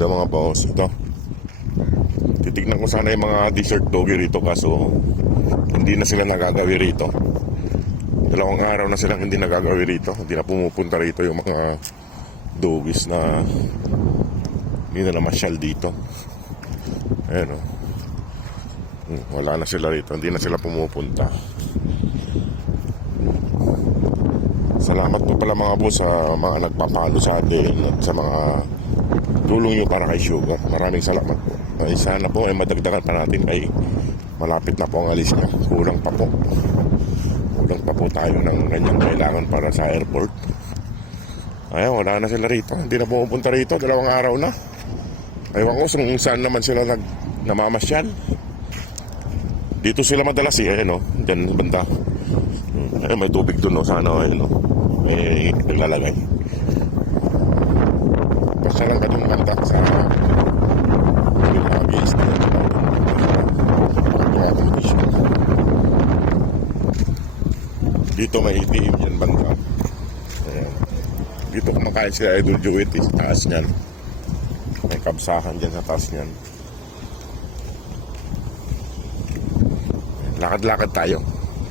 Hello mga boss, ito. Titignan ko sana yung mga desert doggy rito kaso hindi na sila nagagawi rito. Dalawang araw na silang hindi nagagawi rito. Hindi na pumupunta rito yung mga doggies na hindi na namasyal dito. Ayan o. Wala na sila rito, hindi na sila pumupunta. Salamat po pala mga boss sa mga nagpapalo sa atin at sa mga tulong nyo para kay Sugar. Maraming salamat po. Ay sana po ay madagdagan pa natin kay malapit na po ang alis niya. Kulang pa po. Kulang pa po tayo ng ganyang kailangan para sa airport. Ayaw, wala na sila rito. Hindi na pumupunta rito. Dalawang araw na. Ayaw ko kung saan naman sila namamasyal. Dito sila madalas eh. Ayan o. Diyan banda. Ayun, may tubig doon o. Sana ayun o. May naglalagay. Basta lang ka doon banda sa yung mga base na mga accommodation. Dito may ATM yan banda. Ayan. Dito kumakain si Idol Jowit sa taas niyan. May kabsahan dyan sa taas niyan. Lakad-lakad tayo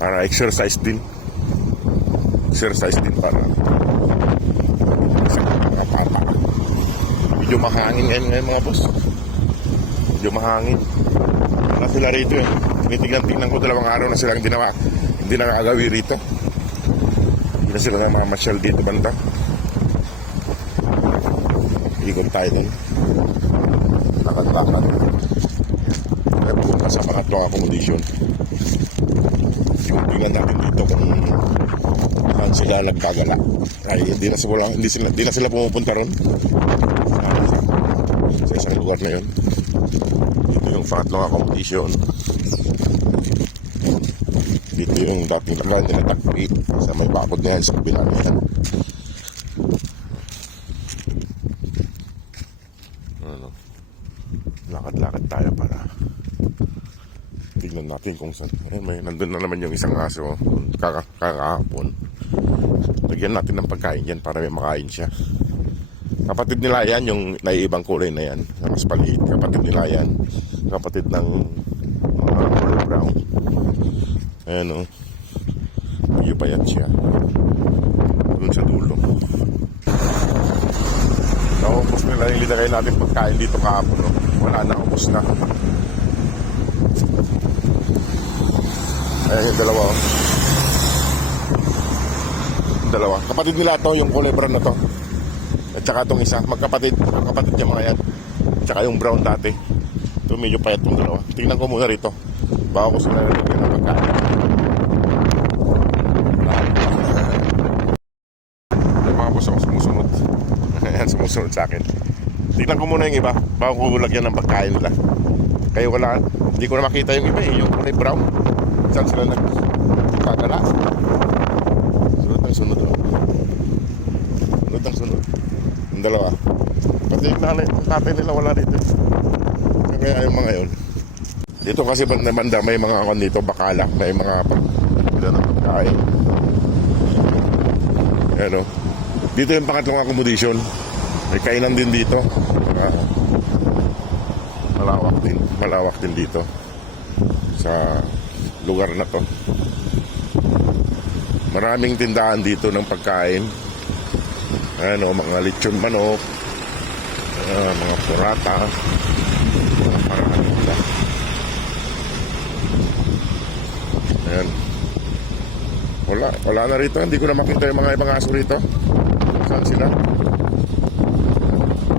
para exercise din. Exercise din para sa mga pata. Medyo mahangin ngayon mga boss. Medyo mahangin. Wala sila rito eh. Tinitignan-tignan ko dalawang araw na silang hindi nakagawi rito. Hindi na sila namamasyal dito banda. Ikot tayo din. Lakad-lakad. Kaya pumunta sa pangatlong accommodation. Tingnan natin dito kung saan sila nagkagala. Ay hindi na sila pumupunta ron sa isang lugar na yun. Dito yung pangatlong accommodation. Dito yung dating lugar nila Tagpit sa may bakod na yan sa kabila na yan. Lakad-lakad tayo para tignan natin kung saan. May nandun na naman yung isang aso kakahapon. Lagyan natin ng pagkain yan para may makain siya. Kapatid nila yan, yung naiibang kulay na yan na mas paliit. Kapatid nila yan. Kapatid ng color brown. Ayan o. Iyo pa yan siya. Doon sa dulo. Naubos nila yung linagay natin pagkain dito kahapon. No? Wala na, ubos na. Ayan yung dalawa. Dalawa. Kapatid nila to, yung kulay brown na to. At saka itong isa. Magkapatid yung mga yan. At saka yung brown dati. Ito medyo payat yung dalawa. Tingnan ko muna rito. Bago ko sila nalagyan ng pagkain. Yung mga boss ako sumusunod. Ayan, sumusunod sa akin. Tingnan ko muna yung iba. Bago ko lagyan ng pagkain nila. Kayo wala. Hindi ko na makita yung iba eh. Yung kulay brown. Saan sila nagkagala? Sunod ang sunod. Sunod ang sunod. Yung dalawa. Pati yung tatay nila wala dito. Kaya yung mga yun. Dito kasi banda may mga akon dito. Bakala. May mga pagkila ng pagkain. Ayan o. Dito yung pangatlong accommodation. May kainan din dito. Malawak din dito. Sa lugar na to. Maraming tindahan dito ng pagkain. Ano, mga lechon manok, mga purata, mga paraan nila. Ayan. Wala na rito. Hindi ko na makita yung mga ibang aso rito. Saan sila?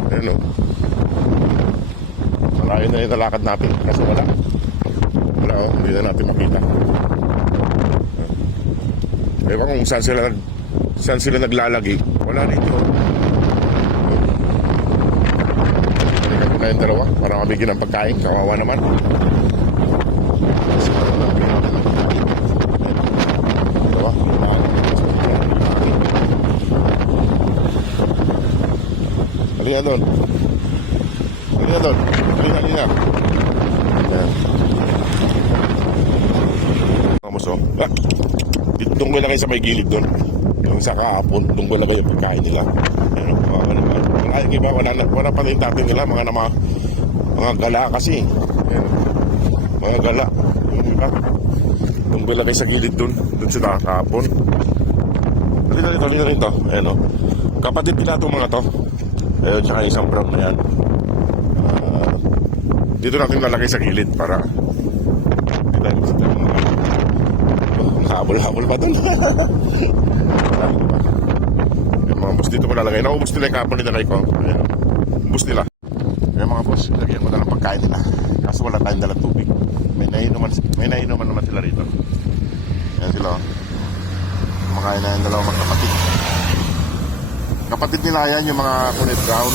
Ayan o. Malayo na yung nalakad natin kasi wala o, hindi na natin makita. Ewan kung saan sila naglalagi. Wala rito. Teka ko na yung dalawa para mabigyan ng pagkain. Kawawa naman. Dalawa. Halina doon. Halina. Kamuso. Doon ko ilagay sa may gilid doon. Yung sa kahapon, doon ko ilagay yung pagkain nila. Ayun, kawawa naman. yung iba, wala pa rin dati nila, mga gala kasi. Ayan, mga gala. Yung iba, yung bilagay sa gilid dun sila kahapon. Halina rin to. Ayan o. Kapatid nila itong mga to. Ayun, tsaka isang brown na yan. Dito natin lalagay sa gilid para hindi tayo masita yung mga habol-habol pa dun. Yung mga boss dito ko lalagay. Naubos nila yung kapon nila ko. Ayan, ubos nila. Yung mga boss, lagyan ko na lang pagkain nila. Kaso wala tayong dalang tubig. May nainuman naman sila rito. Ayan sila. Kumakain na yung dalawang magkapatid. Kapatid nila yan, yung mga kulay brown.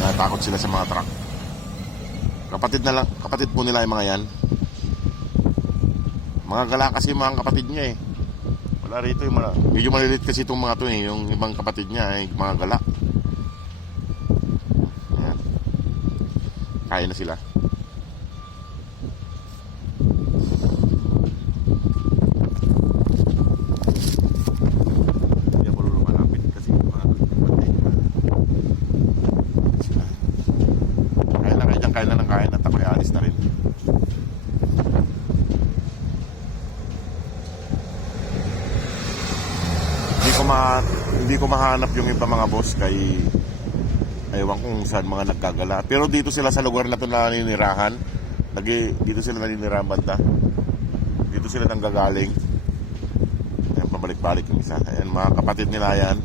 Natakot sila sa mga truck. Kapatid po nila yung mga yan. Mga gala kasi yung mga kapatid niya eh. Wala rito yung medyo malilit kasi itong mga to eh. Yung ibang kapatid niya ay mga gala. Ayan. Kain na sila. Hindi ako lumalapit kasi mga kapatid. Kain na ng kain at ako'y alis na rin. Hindi ko mahanap yung iba mga boss kay ewan kung saan mga nagkagala. Pero dito sila sa lugar na ito naninirahan. Dito sila naninirahan banda. Dito sila nanggagaling. Ayan, pabalik-balik yung isa. Ayan, mga kapatid nila yan.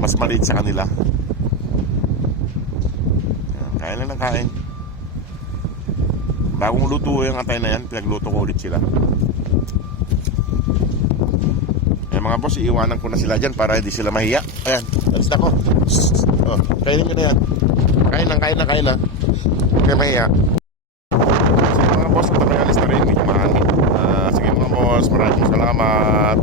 Mas maliit sa kanila. Ayan, kain lang ng kain. Bagong luto yung atay na yan. Pinagluto ko ulit sila. Mga boss, iiwanan ko na sila dyan para hindi sila mahiya. Ayan, alis na ko. Oh, kainin nyo na yan. Kain lang. Huwag kayo mahiya. Sige mga boss, ito na alis na rin. Medyo mahangin. Sige mga boss, maraming salamat.